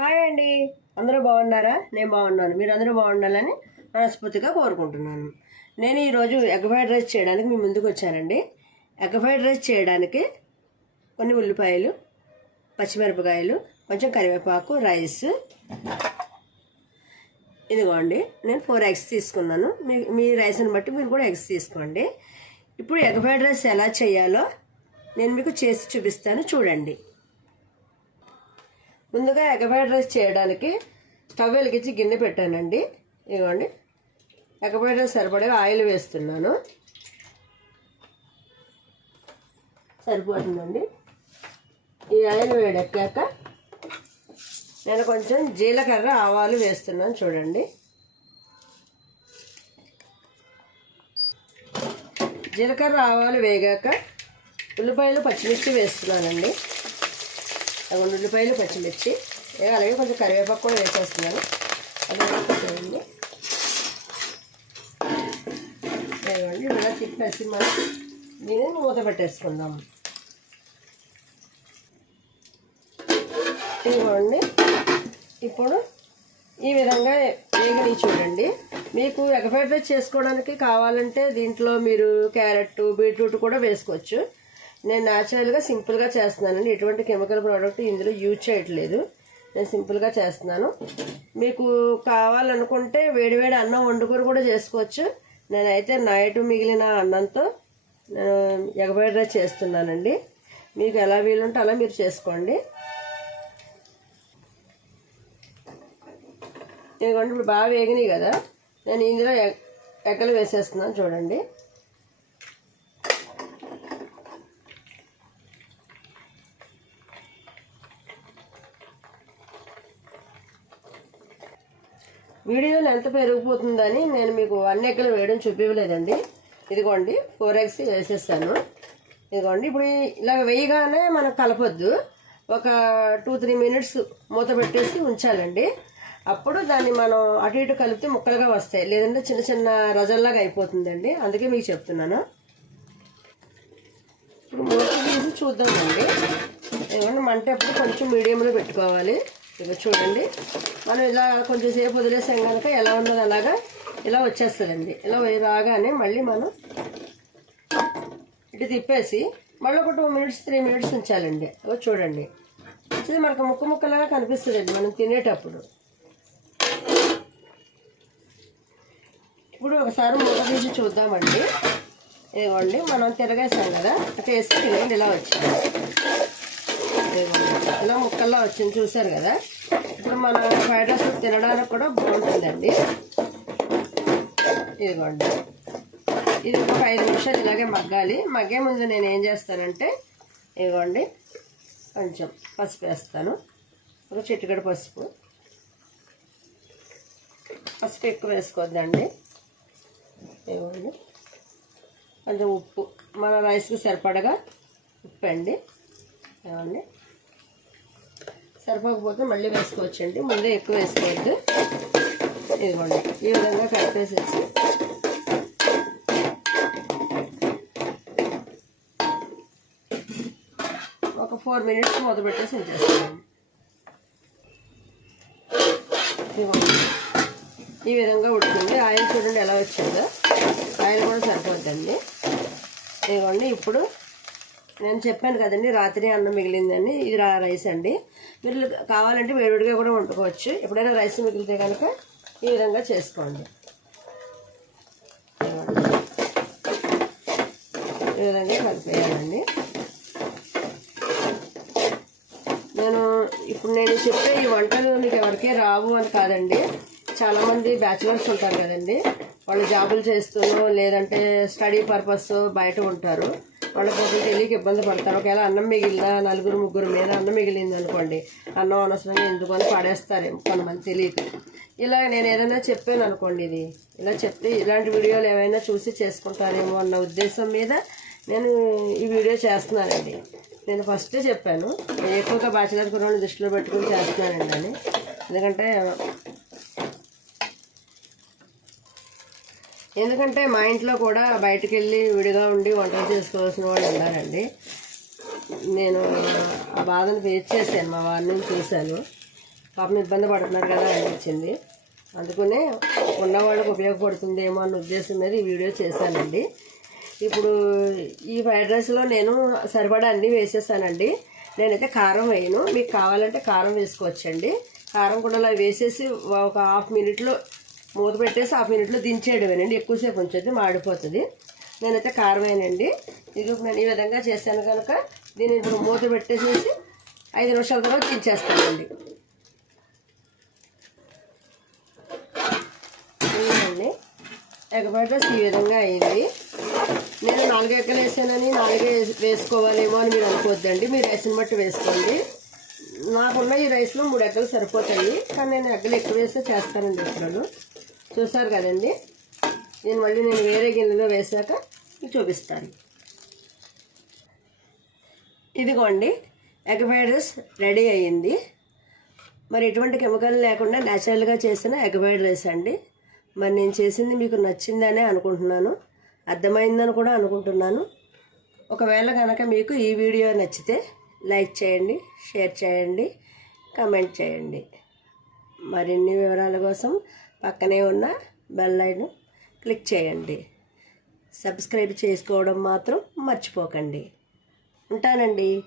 Hi అండి. అందరూ బాగున్నారా? నేను బాగున్నాను. మీరు అందరూ బాగుండాలని మనస్ఫూర్తిగా కోరుకుంటున్నాను. నేను ఈరోజు ఎగ్ ఫ్రైడ్ రైస్ చేయడానికి మీ ముందుకు వచ్చానండి. ఎగ్ ఫ్రైడ్ రైస్ చేయడానికి కొన్ని ఉల్లిపాయలు పచ్చిమిరపకాయలు కొంచెం కరివేపాకు రైస్. ఇదిగోండి నేను ఫోర్ ఎగ్స్ తీసుకున్నాను. మీ మీ రైస్ని బట్టి మీరు కూడా ఎగ్స్ తీసుకోండి. ఇప్పుడు ఎగ్ ఫ్రైడ్ రైస్ ఎలా చేయాలో నేను మీకు చేసి చూపిస్తాను. చూడండి. ముందుగా ఎగ్ ఫ్రైడ్ రైస్ చేయడానికి స్టవ్ వెలిగించి గిన్నె పెట్టానండి. ఇదిగోండి. ఎగ్ ఫ్రైడ్ రైస్ సరిపడే ఆయిల్ వేస్తున్నాను. సరిపోతుందండి. ఈ ఆయిల్ వేడెక్కాక నేను కొంచెం జీలకర్ర ఆవాలు వేస్తున్నాను చూడండి. జీలకర్ర ఆవాలు వేగాక ఉల్లిపాయలు పచ్చిమిర్చి వేస్తున్నానండి. రెండు ఉల్లిపాయలు పచ్చిమిర్చి. అలాగే కొంచెం కరివేపాకు కూడా వేసేస్తున్నాను. అది వేసేయండి ఇవ్వండి ఇలా తిప్పేసి మనం దీన్ని మూత పెట్టేసుకుందాం. ఇవ్వండి ఇప్పుడు ఈ విధంగా వేగని చూడండి. మీకు ఎగ్ ఫ్రైడ్ రైస్ చేసుకోవడానికి కావాలంటే దీంట్లో మీరు క్యారెట్ బీట్రూట్ కూడా వేసుకోవచ్చు. నేను న్యాచురల్గా సింపుల్గా చేస్తున్నానండి. ఎటువంటి కెమికల్ ప్రోడక్ట్ ఇందులో యూజ్ చేయట్లేదు. నేను సింపుల్గా చేస్తున్నాను. మీకు కావాలనుకుంటే వేడివేడి అన్నం వండుకొని కూడా చేసుకోవచ్చు. నేనైతే నైట్ మిగిలిన అన్నంతో నేను ఎగ్ చేస్తున్నానండి. మీకు ఎలా వీలుంటే అలా మీరు చేసుకోండి. ఇదిగోండి ఇప్పుడు బాగా వేగినాయి కదా. నేను ఇందులో ఎగ్గలు వేసేస్తున్నాను చూడండి. వీడియోలో ఎంత పెరిగిపోతుందని నేను మీకు అన్ని ఎక్కలు వేయడం చూపించలేదండి ఇదిగోండి ఫోర్ ఎగ్స్ వేసేస్తాను ఇదిగోండి ఇప్పుడు ఇలా వేయగానే మనం కలపొద్దు. ఒక టూ త్రీ మినిట్స్ మూత పెట్టేసి ఉంచాలండి. అప్పుడు దాన్ని మనం అటు ఇటు కలిపితే ముక్కలుగా వస్తాయి. లేదంటే చిన్న చిన్న రజల్లాగా అయిపోతుందండి. అందుకే మీకు చెప్తున్నాను. ఇప్పుడు మూత తీసి చూద్దామండి. ఏమన్నా మంట ఎప్పుడు కొంచెం మీడియంలో పెట్టుకోవాలి. ఇక చూడండి. మనం ఇలా కొంచెం సేపు వదిలేసాం కనుక ఎలా ఉన్నది అలాగా ఇలా వచ్చేస్తుందండి. ఇలా రాగానే మళ్ళీ మనం ఇటు తిప్పేసి మళ్ళీ ఒక టూ మినిట్స్ త్రీ మినిట్స్ ఉంచాలండి. అవి చూడండి. ఇది మనకు ముక్క ముక్కలాగా కనిపిస్తుందండి మనం తినేటప్పుడు. ఇప్పుడు ఒకసారి మూత తీసి చూద్దామండి. ఇదిగోండి మనం తిరగేసాం కదా. అట్లా వేసి తినండి ఇలా వచ్చింది ఇలా ముక్కల్లో వచ్చింది చూసారు కదా? ఇప్పుడు మన ఫ్రైడ్ రైస్ తినడానికి కూడా బాగుంటుందండి. ఇదిగోండి. ఇది ఒక ఐదు నిమిషాలు ఇలాగే మగ్గాలి. మగ్గే ముందు నేను ఏం చేస్తానంటే ఇదిగోండి కొంచెం పసుపు వేస్తాను. ఒక చిటికడ పసుపు. పసుపు ఎక్కువ వేసుకోవద్దండి ఇవ్వండి కొంచెం ఉప్పు. మన రైస్కి సరిపడగా ఉప్పు అండి ఏమండి సరిపోకపోతే మళ్ళీ వేసుకోవచ్చండి. ముందే ఎక్కువ వేసుకోవద్దు. ఇదిగోండి ఈ విధంగా కలిపేసేసి ఒక ఫోర్ మినిట్స్ మూత పెట్టేసి ఉంచేస్తాను ఇదిగోండి ఈ విధంగా ఉడుతుంది. ఆయిల్ చూడండి ఎలా వచ్చిందో. ఆయిల్ కూడా సరిపోద్దండి. ఇదిగోండి ఇప్పుడు నేను చెప్పాను కదండి రాత్రి అన్నం మిగిలిందని ఇది రా రైస్ అండి. మీరు కావాలంటే వేడివేడిగా కూడా వండుకోవచ్చు. ఎప్పుడైనా రైస్ మిగిలితే కనుక ఈ విధంగా చేసుకోండి. ఈ విధంగా కలిపేయాలండి. నేను ఇప్పుడు నేను చెప్పే ఈ వంటలు మీకు ఎవరికే రావు అని కాదండి. చాలామంది బ్యాచిలర్స్ ఉంటారు కదండి. వాళ్ళు జాబులు చేస్తూ లేదంటే స్టడీ పర్పస్ బయట ఉంటారు. వాళ్ళ కోసం తెలియక ఇబ్బంది పడతారు. ఒకవేళ అన్నం మిగిలినా నలుగురు ముగ్గురు మీద అన్నం మిగిలింది అనుకోండి అన్నం అనవసరంగా ఎందుకు అని పడేస్తారేమో కొంతమంది తెలియదు ఇలా నేను ఏదైనా చెప్పాను అనుకోండి ఇది. ఇలా చెప్తే ఇలాంటి వీడియోలు ఏమైనా చూసి చేసుకుంటారేమో అన్న ఉద్దేశం మీద నేను ఈ వీడియో చేస్తున్నానండి. నేను ఫస్టే చెప్పాను. ఎక్కువగా బ్యాచిలర్ కుర్రోని దృష్టిలో పెట్టుకుని చేస్తున్నానండి అని. ఎందుకంటే ఎందుకంటే మా ఇంట్లో కూడా బయటికి వెళ్ళి విడిగా ఉండి వంటలు చేసుకోవాల్సిన వాళ్ళు ఉన్నారండి నేను ఆ బాధను ఫేస్ చేశాను మా వారిని చూశాను. పాపం ఇబ్బంది పడుతున్నారు కదా అనిపించింది. అందుకనే ఉన్నవాళ్ళకి ఉపయోగపడుతుందేమో అన్న ఉద్దేశం మీద ఈ వీడియో చేశానండి. ఇప్పుడు ఈ ఫ్రైడ్ రైస్లో నేను సరిపడా అన్నీ వేసేసానండి. నేనైతే కారం వేయను. మీకు కావాలంటే కారం వేసుకోవచ్చండి. కారం కూడా అలా వేసేసి ఒక హాఫ్ మినిట్లో మూత పెట్టేసి హాఫ్ మినిట్లో దించేయడమేనండి ఎక్కువసేపు ఉంచొద్దు మాడిపోతుంది. నేనైతే కారమేనండి. ఇది నేను ఈ విధంగా చేశాను కనుక దీన్ని ఇప్పుడు మూత పెట్టేసేసి ఐదు నిమిషాల తర్వాత దించేస్తానండి. ఇదండి రైస్ ఈ విధంగా అయింది. నేను నాలుగు ఎక్కలు వేసానని నాలుగే వేసుకోవాలేమో అని మీరు అనుకోవద్దండి. మీ రైస్ని బట్టి వేసుకోండి. నాకున్న ఈ రైస్లో మూడు ఎగ్గలు సరిపోతాయి. కానీ నేను ఎగ్గలు ఎక్కువ వేస్తే చేస్తానండి ఇప్పుడు చూసారు కదండి? నేను మళ్ళీ నేను వేరే గిన్నెలో వేసాక చూపిస్తాను. ఇదిగోండి ఎగ్ ఫ్రైడ్ రైస్ రెడీ అయ్యింది. మరి ఎటువంటి కెమికల్ లేకుండా న్యాచురల్గా చేసిన ఎగ్ ఫ్రైడ్ రైస్ అండి. మరి నేను చేసింది మీకు నచ్చిందనే అనుకుంటున్నాను. అర్థమైందని కూడా అనుకుంటున్నాను. ఒకవేళ కనుక మీకు ఈ వీడియో నచ్చితే లైక్ చేయండి షేర్ చేయండి కమెంట్ చేయండి. మరిన్ని వివరాల కోసం పక్కనే ఉన్న బెల్ ఐను క్లిక్ చేయండి. సబ్స్క్రైబ్ చేసుకోవడం మాత్రం మర్చిపోకండి. ఉంటానండి.